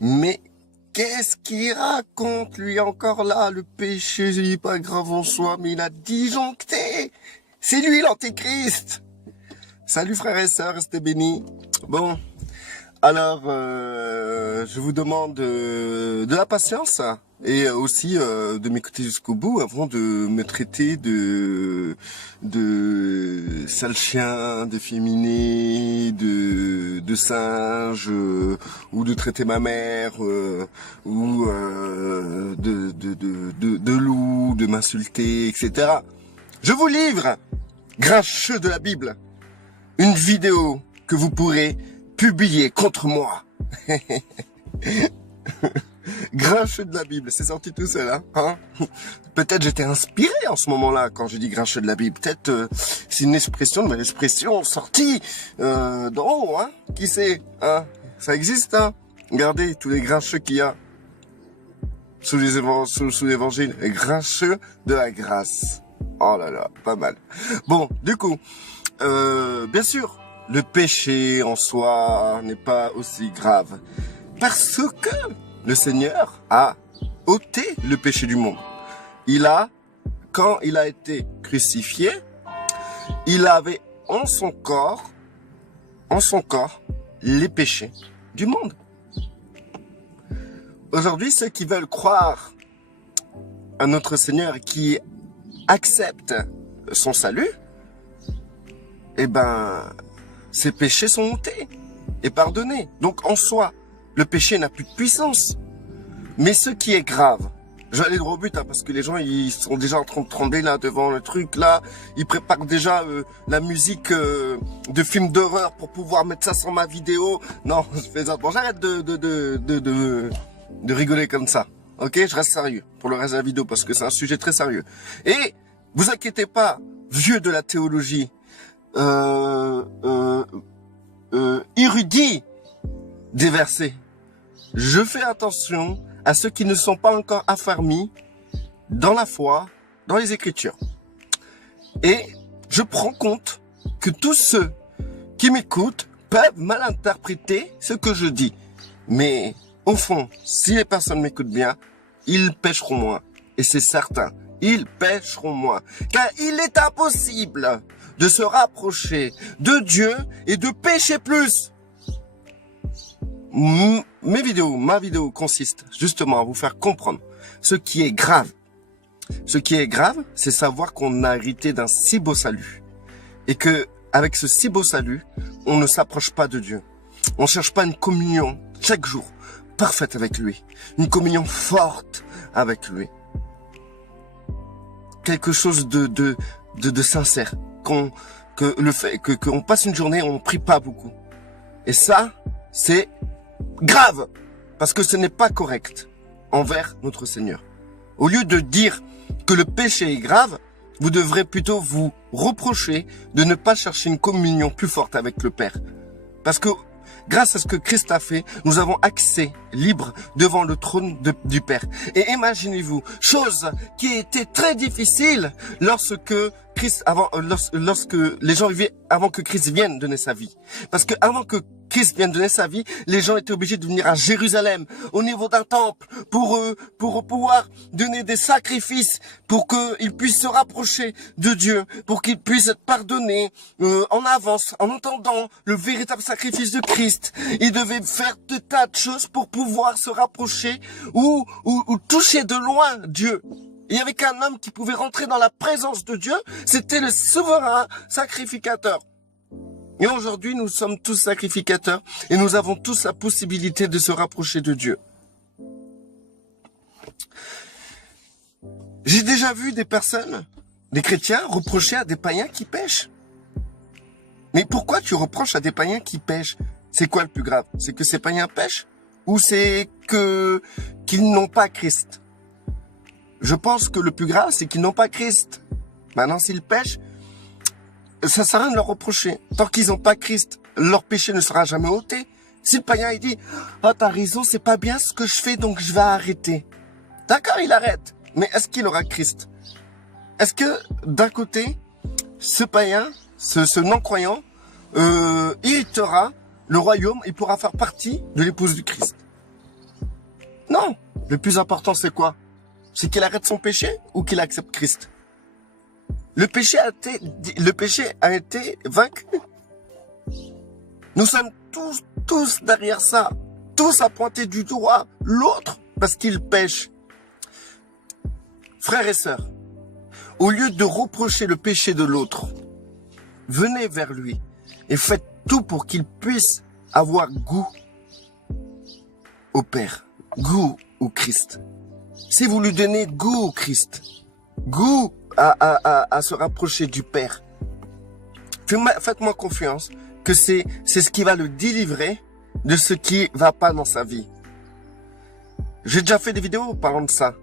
Mais qu'est-ce qu'il raconte, lui, encore là? Le péché, il est pas grave en soi, mais il a disjoncté. C'est lui l'antéchrist. Salut frères et sœurs, restez bénis. Bon, alors, je vous demande de la patience et aussi de m'écouter jusqu'au bout avant de me traiter de sale chien, d'efféminé, de singe, ou de traiter ma mère, ou de loup, de m'insulter, etc. Je vous livre, grincheux de la Bible, une vidéo que vous pourrez publier contre moi. Grincheux de la Bible, c'est sorti tout seul, hein, Peut-être j'étais inspiré en ce moment-là quand j'ai dit grincheux de la Bible. Peut-être c'est une expression de ma expression sortie d'en haut, hein. Qui sait, hein? Ça existe, hein. Regardez tous les grincheux qu'il y a sous l'évangile, les grincheux de la grâce. Oh là là, pas mal. Bon, du coup, bien sûr, le péché en soi n'est pas aussi grave. Parce que le Seigneur a ôté le péché du monde. Quand il a été crucifié, il avait en son corps, les péchés du monde. Aujourd'hui, ceux qui veulent croire à notre Seigneur et qui acceptent son salut, eh ben, ces péchés sont ôtés et pardonnés. Donc, en soi, le péché n'a plus de puissance. Mais ce qui est grave, je vais aller droit au but, parce que les gens, ils sont déjà en train de trembler là devant le truc là. Ils préparent déjà la musique de film d'horreur pour pouvoir mettre ça sur ma vidéo. Non, je fais ça. Bon, j'arrête de rigoler comme ça. Ok, je reste sérieux pour le reste de la vidéo parce que c'est un sujet très sérieux. Et vous inquiétez pas, vieux de la théologie, érudit des versets. Je fais attention à ceux qui ne sont pas encore affermis dans la foi, dans les Écritures. Et je prends compte que tous ceux qui m'écoutent peuvent mal interpréter ce que je dis. Mais au fond, si les personnes m'écoutent bien, ils pécheront moins. Et c'est certain, ils pécheront moins. Car il est impossible de se rapprocher de Dieu et de pécher plus. Ma vidéo consiste justement à vous faire comprendre ce qui est grave. Ce qui est grave, c'est savoir qu'on a hérité d'un si beau salut. Et que, avec ce si beau salut, on ne s'approche pas de Dieu. On cherche pas une communion chaque jour parfaite avec lui. Une communion forte avec lui. Quelque chose de sincère. Qu'on passe une journée, on prie pas beaucoup. Et ça, c'est grave, parce que ce n'est pas correct envers notre Seigneur. Au lieu de dire que le péché est grave, vous devrez plutôt vous reprocher de ne pas chercher une communion plus forte avec le Père. Parce que grâce à ce que Christ a fait, nous avons accès libre devant le trône du Père. Et imaginez-vous, chose qui était très difficile lorsque les gens vivaient avant que Christ vienne donner sa vie. Parce que avant que Christ vienne donner sa vie, les gens étaient obligés de venir à Jérusalem, au niveau d'un temple, pour pouvoir donner des sacrifices, pour qu'ils puissent se rapprocher de Dieu, pour qu'ils puissent être pardonnés en avance, en entendant le véritable sacrifice de Christ. Ils devaient faire de tas de choses pour pouvoir se rapprocher ou toucher de loin Dieu. Il n'y avait qu'un homme qui pouvait rentrer dans la présence de Dieu, c'était le souverain sacrificateur. Et aujourd'hui, nous sommes tous sacrificateurs et nous avons tous la possibilité de se rapprocher de Dieu. J'ai déjà vu des personnes, des chrétiens, reprocher à des païens qui pêchent. Mais pourquoi tu reproches à des païens qui pêchent? C'est quoi le plus grave? C'est que ces païens pêchent? Ou c'est qu'ils n'ont pas Christ? Je pense que le plus grave, c'est qu'ils n'ont pas Christ. Maintenant, s'ils pêchent, ça sert à rien de leur reprocher. Tant qu'ils n'ont pas Christ, leur péché ne sera jamais ôté. Si le païen, il dit, oh, t'as raison, c'est pas bien ce que je fais, donc je vais arrêter. D'accord, il arrête. Mais est-ce qu'il aura Christ? Est-ce que, d'un côté, ce païen, ce non-croyant, héritera le royaume, il pourra faire partie de l'épouse du Christ? Le plus important, c'est quoi? C'est qu'il arrête son péché ou qu'il accepte Christ? Le péché a été vaincu. Nous sommes tous derrière ça. Tous à pointer du doigt l'autre parce qu'il pêche. Frères et sœurs, au lieu de reprocher le péché de l'autre, venez vers lui et faites tout pour qu'il puisse avoir goût au Père, goût au Christ. Si vous lui donnez goût au Christ, goût à se rapprocher du Père, faites-moi confiance que c'est ce qui va le délivrer de ce qui va pas dans sa vie. J'ai déjà fait des vidéos parlant de ça.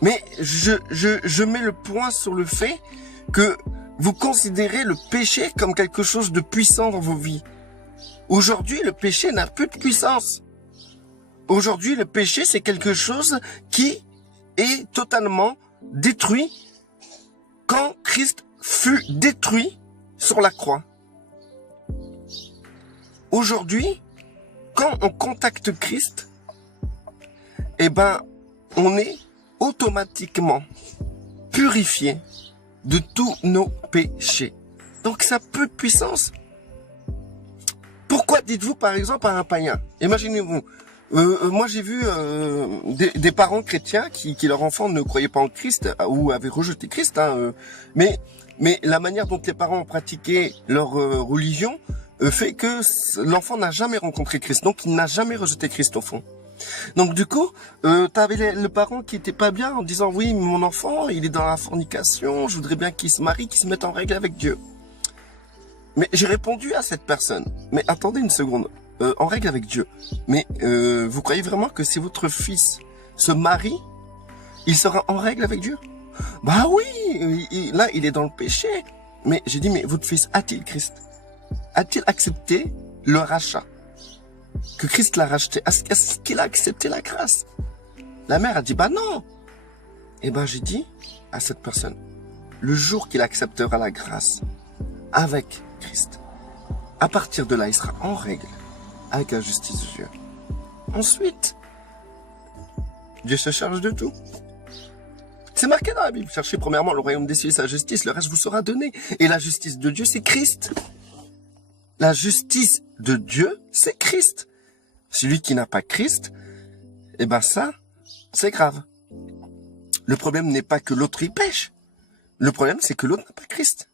Mais je mets le point sur le fait que vous considérez le péché comme quelque chose de puissant dans vos vies. Aujourd'hui, le péché n'a plus de puissance. Aujourd'hui, le péché, c'est quelque chose qui est totalement détruit quand Christ fut détruit sur la croix. Aujourd'hui, quand on contacte Christ, eh ben, on est automatiquement purifié de tous nos péchés. Donc ça a peu de puissance. Pourquoi dites-vous par exemple à un païen? Imaginez-vous, moi j'ai vu des parents chrétiens qui leur enfant ne croyaient pas en Christ ou avaient rejeté Christ, mais la manière dont les parents ont pratiqué leur religion fait que l'enfant n'a jamais rencontré Christ, donc il n'a jamais rejeté Christ au fond. Donc du coup, t'avais le parent qui était pas bien en disant oui, mon enfant, il est dans la fornication, je voudrais bien qu'il se marie, qu'il se mette en règle avec Dieu. Mais j'ai répondu à cette personne, mais attendez une seconde, en règle avec Dieu. Mais vous croyez vraiment que si votre fils se marie, il sera en règle avec Dieu? Bah oui, là il est dans le péché. Mais j'ai dit, mais votre fils a-t-il Christ? A-t-il accepté le rachat? Que Christ l'a racheté? Est-ce qu'il a accepté la grâce? La mère a dit, bah non. Et ben j'ai dit à cette personne, le jour qu'il acceptera la grâce avec Christ, à partir de là, il sera en règle avec la justice de Dieu. Ensuite, Dieu se charge de tout. C'est marqué dans la Bible. Cherchez premièrement le royaume des cieux et sa justice, le reste vous sera donné. Et la justice de Dieu, c'est Christ. La justice de Dieu, c'est Christ. Celui qui n'a pas Christ, eh ben ça, c'est grave. Le problème n'est pas que l'autre y pêche. Le problème, c'est que l'autre n'a pas Christ.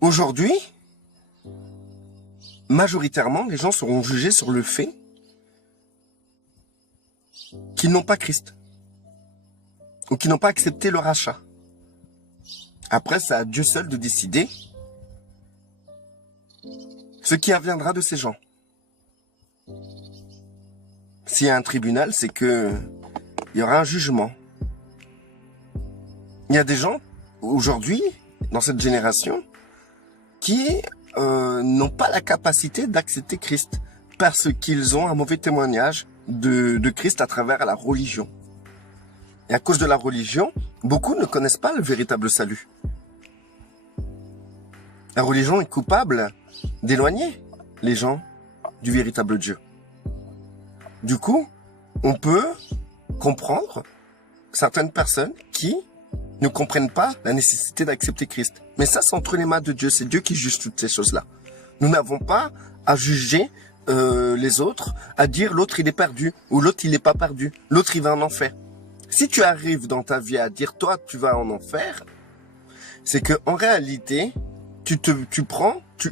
Aujourd'hui, majoritairement, les gens seront jugés sur le fait qu'ils n'ont pas Christ. Ou qu'ils n'ont pas accepté le rachat. Après, c'est à Dieu seul de décider ce qui adviendra de ces gens. S'il y a un tribunal, c'est que il y aura un jugement. Il y a des gens, aujourd'hui, dans cette génération, qui n'ont pas la capacité d'accepter Christ parce qu'ils ont un mauvais témoignage de Christ à travers la religion. Et à cause de la religion, beaucoup ne connaissent pas le véritable salut. La religion est coupable d'éloigner les gens du véritable Dieu. Du coup, on peut comprendre certaines personnes qui ne comprennent pas la nécessité d'accepter Christ. Mais ça, c'est entre les mains de Dieu. C'est Dieu qui juge toutes ces choses-là. Nous n'avons pas à juger les autres, à dire l'autre il est perdu ou l'autre il n'est pas perdu, l'autre il va en enfer. Si tu arrives dans ta vie à dire toi tu vas en enfer, c'est que en réalité tu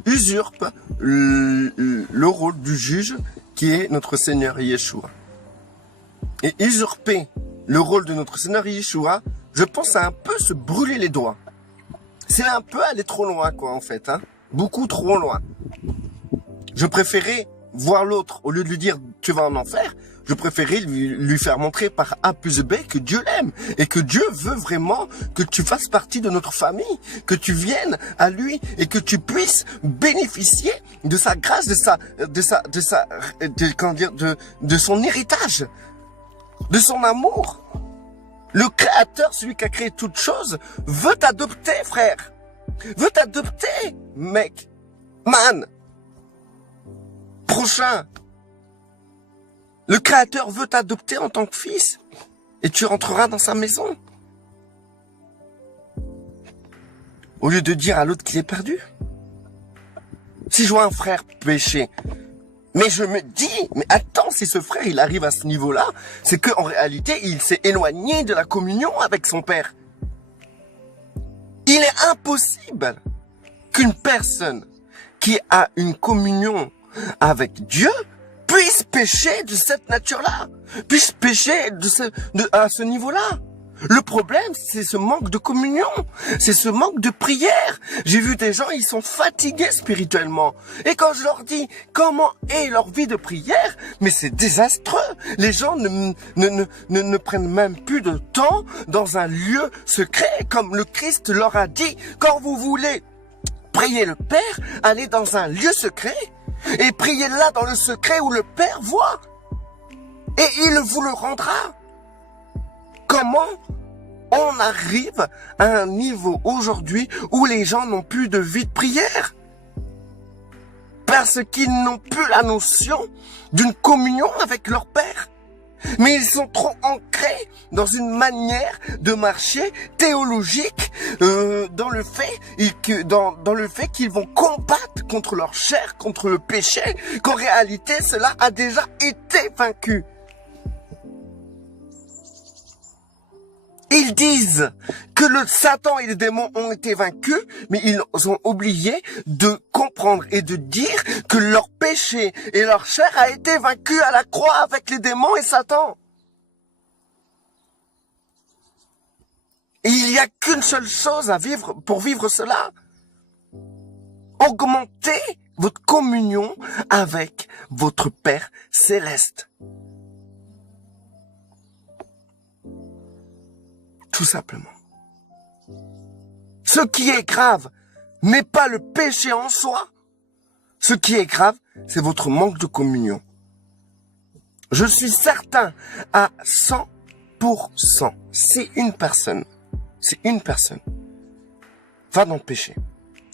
usurpes le rôle du juge qui est notre Seigneur Yeshua. Et usurper le rôle de notre Seigneur Yeshua, je pense à un peu se brûler les doigts. C'est un peu aller trop loin quoi en fait, beaucoup trop loin. Je préférais voir l'autre, au lieu de lui dire tu vas en enfer, je préférais lui faire montrer par A plus B que Dieu l'aime et que Dieu veut vraiment que tu fasses partie de notre famille, que tu viennes à lui et que tu puisses bénéficier de sa grâce, de son héritage, de son amour. Le Créateur, celui qui a créé toutes choses, veut t'adopter, frère. Veut t'adopter, mec, man. prochain. Le Créateur veut t'adopter en tant que fils et tu rentreras dans sa maison. Au lieu de dire à l'autre qu'il est perdu. Si je vois un frère pécher, mais je me dis, mais attends, si ce frère il arrive à ce niveau-là, c'est qu'en réalité il s'est éloigné de la communion avec son père. Il est impossible qu'une personne qui a une communion avec Dieu puisse pécher de cette nature-là, puisse pécher à ce niveau-là. Le problème, c'est ce manque de communion, c'est ce manque de prière. J'ai vu des gens, ils sont fatigués spirituellement. Et quand je leur dis comment est leur vie de prière, mais c'est désastreux. Les gens ne prennent même plus de temps dans un lieu secret, comme le Christ leur a dit. Quand vous voulez prier le Père, allez dans un lieu secret et priez là dans le secret où le Père voit. Et il vous le rendra. Comment on arrive à un niveau aujourd'hui où les gens n'ont plus de vie de prière? Parce qu'ils n'ont plus la notion d'une communion avec leur Père. Mais ils sont trop ancrés dans une manière de marcher théologique, dans le fait qu'ils vont combattre contre leur chair, contre le péché, qu'en réalité cela a déjà été vaincu. Ils disent que le Satan et les démons ont été vaincus, mais ils ont oublié de comprendre et de dire que leur péché et leur chair a été vaincu à la croix avec les démons et Satan. Et il n'y a qu'une seule chose à vivre pour vivre cela. Augmentez votre communion avec votre Père céleste. Tout simplement. Ce qui est grave n'est pas le péché en soi. Ce qui est grave, c'est votre manque de communion. Je suis certain à 100%, si une personne va dans le péché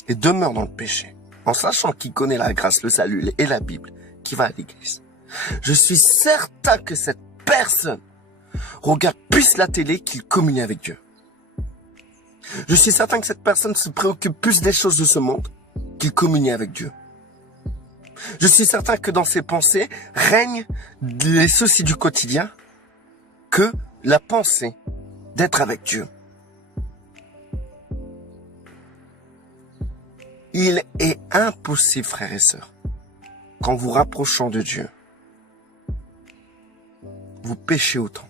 et demeure dans le péché, en sachant qu'il connaît la grâce, le salut et la Bible, qui va à l'église, je suis certain que cette personne regarde plus la télé qu'il communie avec Dieu. Je suis certain que cette personne se préoccupe plus des choses de ce monde qu'il communie avec Dieu. Je suis certain que dans ses pensées règnent les soucis du quotidien que la pensée d'être avec Dieu. Il est impossible, frères et sœurs, qu'en vous rapprochant de Dieu, vous péchez autant.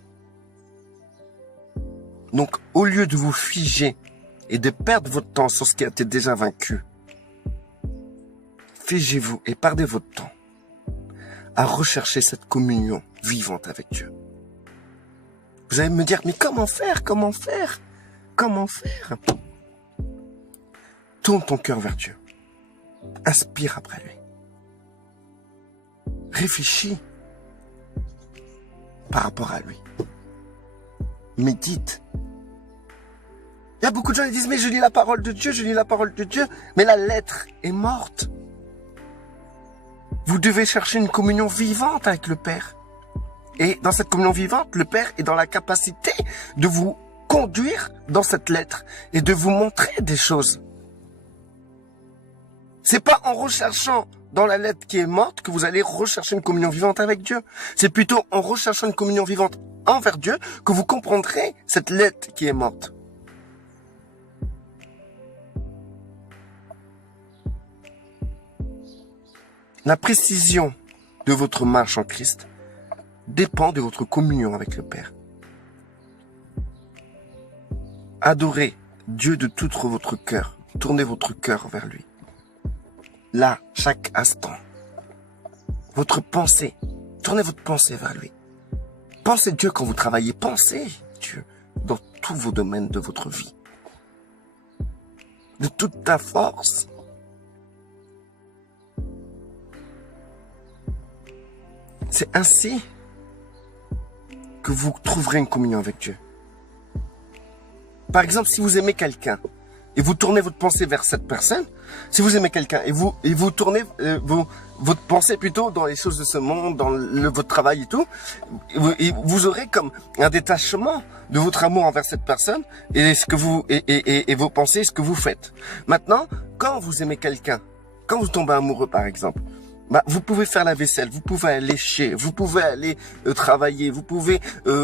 Donc, au lieu de vous figer et de perdre votre temps sur ce qui a été déjà vaincu, figez-vous et perdez votre temps à rechercher cette communion vivante avec Dieu. Vous allez me dire, mais comment faire? Tourne ton cœur vers Dieu. Inspire après lui. Réfléchis par rapport à lui. Médite. Il y a beaucoup de gens qui disent, mais je lis la parole de Dieu, mais la lettre est morte. Vous devez chercher une communion vivante avec le Père. Et dans cette communion vivante, le Père est dans la capacité de vous conduire dans cette lettre et de vous montrer des choses. C'est pas en recherchant dans la lettre qui est morte que vous allez rechercher une communion vivante avec Dieu. C'est plutôt en recherchant une communion vivante envers Dieu que vous comprendrez cette lettre qui est morte. La précision de votre marche en Christ dépend de votre communion avec le Père. Adorez Dieu de tout votre cœur. Tournez votre cœur vers lui. Là, chaque instant. Votre pensée. Tournez votre pensée vers lui. Pensez Dieu quand vous travaillez. Pensez Dieu dans tous vos domaines de votre vie. De toute ta force. C'est ainsi que vous trouverez une communion avec Dieu. Par exemple, si vous aimez quelqu'un et vous tournez votre pensée vers cette personne, si vous aimez quelqu'un et vous tournez votre pensée plutôt dans les choses de ce monde, dans votre travail et tout, et vous aurez comme un détachement de votre amour envers cette personne et ce que vous et vos pensées, ce que vous faites. Maintenant, quand vous aimez quelqu'un, quand vous tombez amoureux par exemple, bah, vous pouvez faire la vaisselle, vous pouvez aller lécher, vous pouvez aller travailler, vous pouvez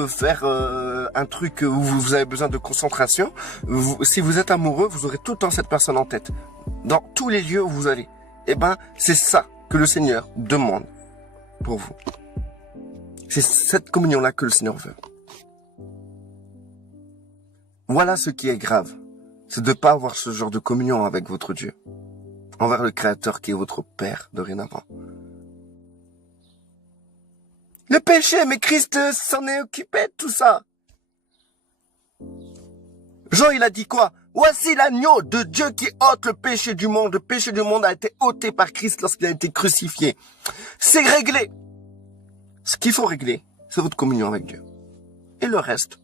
faire un truc où vous avez besoin de concentration. Si vous êtes amoureux, vous aurez tout le temps cette personne en tête. Dans tous les lieux où vous allez. Eh ben, c'est ça que le Seigneur demande pour vous. C'est cette communion-là que le Seigneur veut. Voilà ce qui est grave. C'est de ne pas avoir ce genre de communion avec votre Dieu. Envers le Créateur qui est votre Père dorénavant. Le péché, mais Christ s'en est occupé de tout ça. Jean, il a dit quoi? Voici l'agneau de Dieu qui ôte le péché du monde. Le péché du monde a été ôté par Christ lorsqu'il a été crucifié. C'est réglé. Ce qu'il faut régler, c'est votre communion avec Dieu. Et le reste,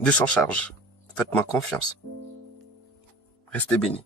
de s'en charge. Faites-moi confiance. Restez bénis.